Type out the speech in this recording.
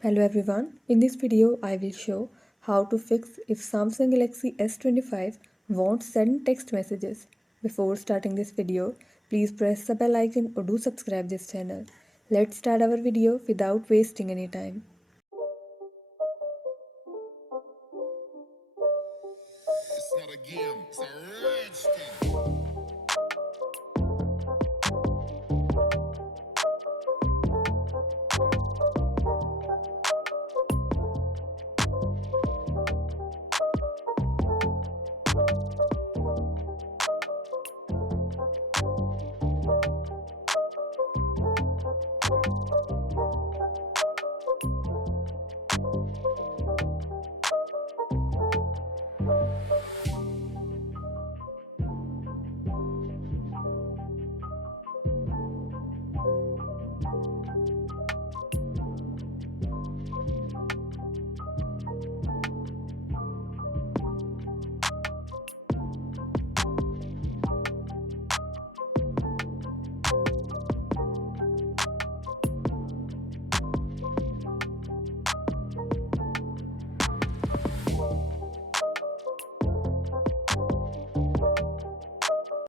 Hello everyone, in this video I will show how to fix if Samsung Galaxy S25 won't send text messages. Before starting this video, please press the bell icon or do subscribe this channel. Let's start our video without wasting any time.